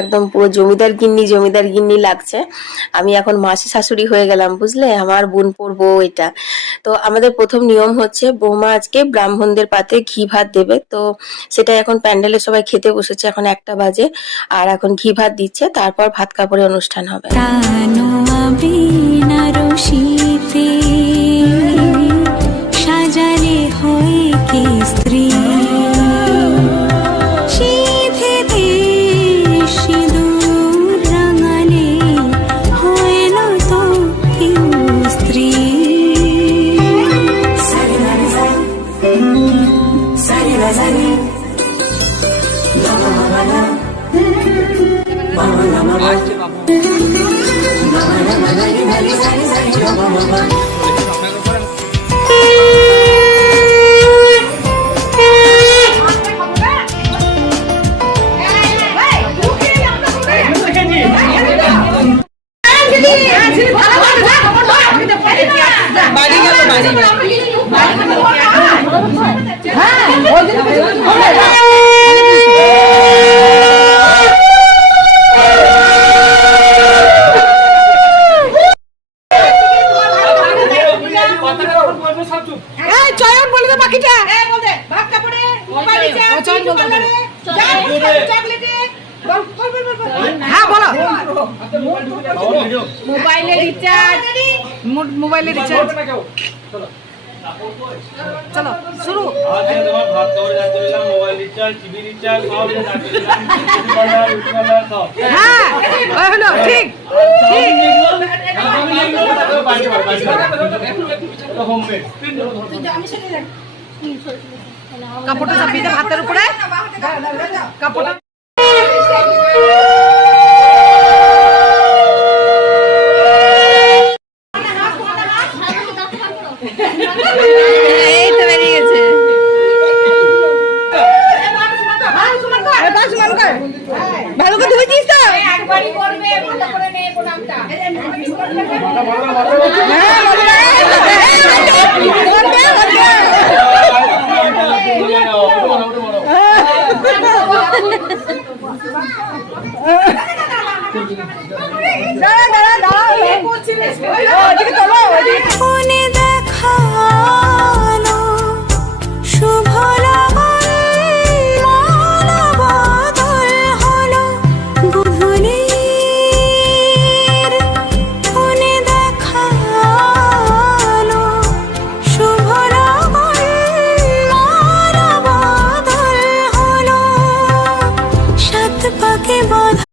একদম পুরো জমিদার গিন্নি লাগছে। আমি এখন মাসি শাশুড়ি হয়ে গেলাম, বুঝলে, আমার বোনপোর বউ এটা। তো আমাদের প্রথম নিয়ম হচ্ছে বৌমা আজকে ব্রাহ্মণদের পাতে ঘি ভাত দেবে। তো সেটা এখন প্যান্ডেলে সবাই খেতে বসেছে, এখন 1টা বাজে, আর এখন ঘি ভাত দিচ্ছে, তারপর ভাত কাপড়ে অনুষ্ঠান হবে। সাজালে হয় কি স্ত্রী মোবাইলে রিচার্জ চলো শুরু। মোবাইল রিচার্জ, টিভি রিচার্জ, হ্যাঁ হলো, ঠিক কাপড়টা চাপিয়ে দে হাতের উপরে, কাপড়টা দাঁড়া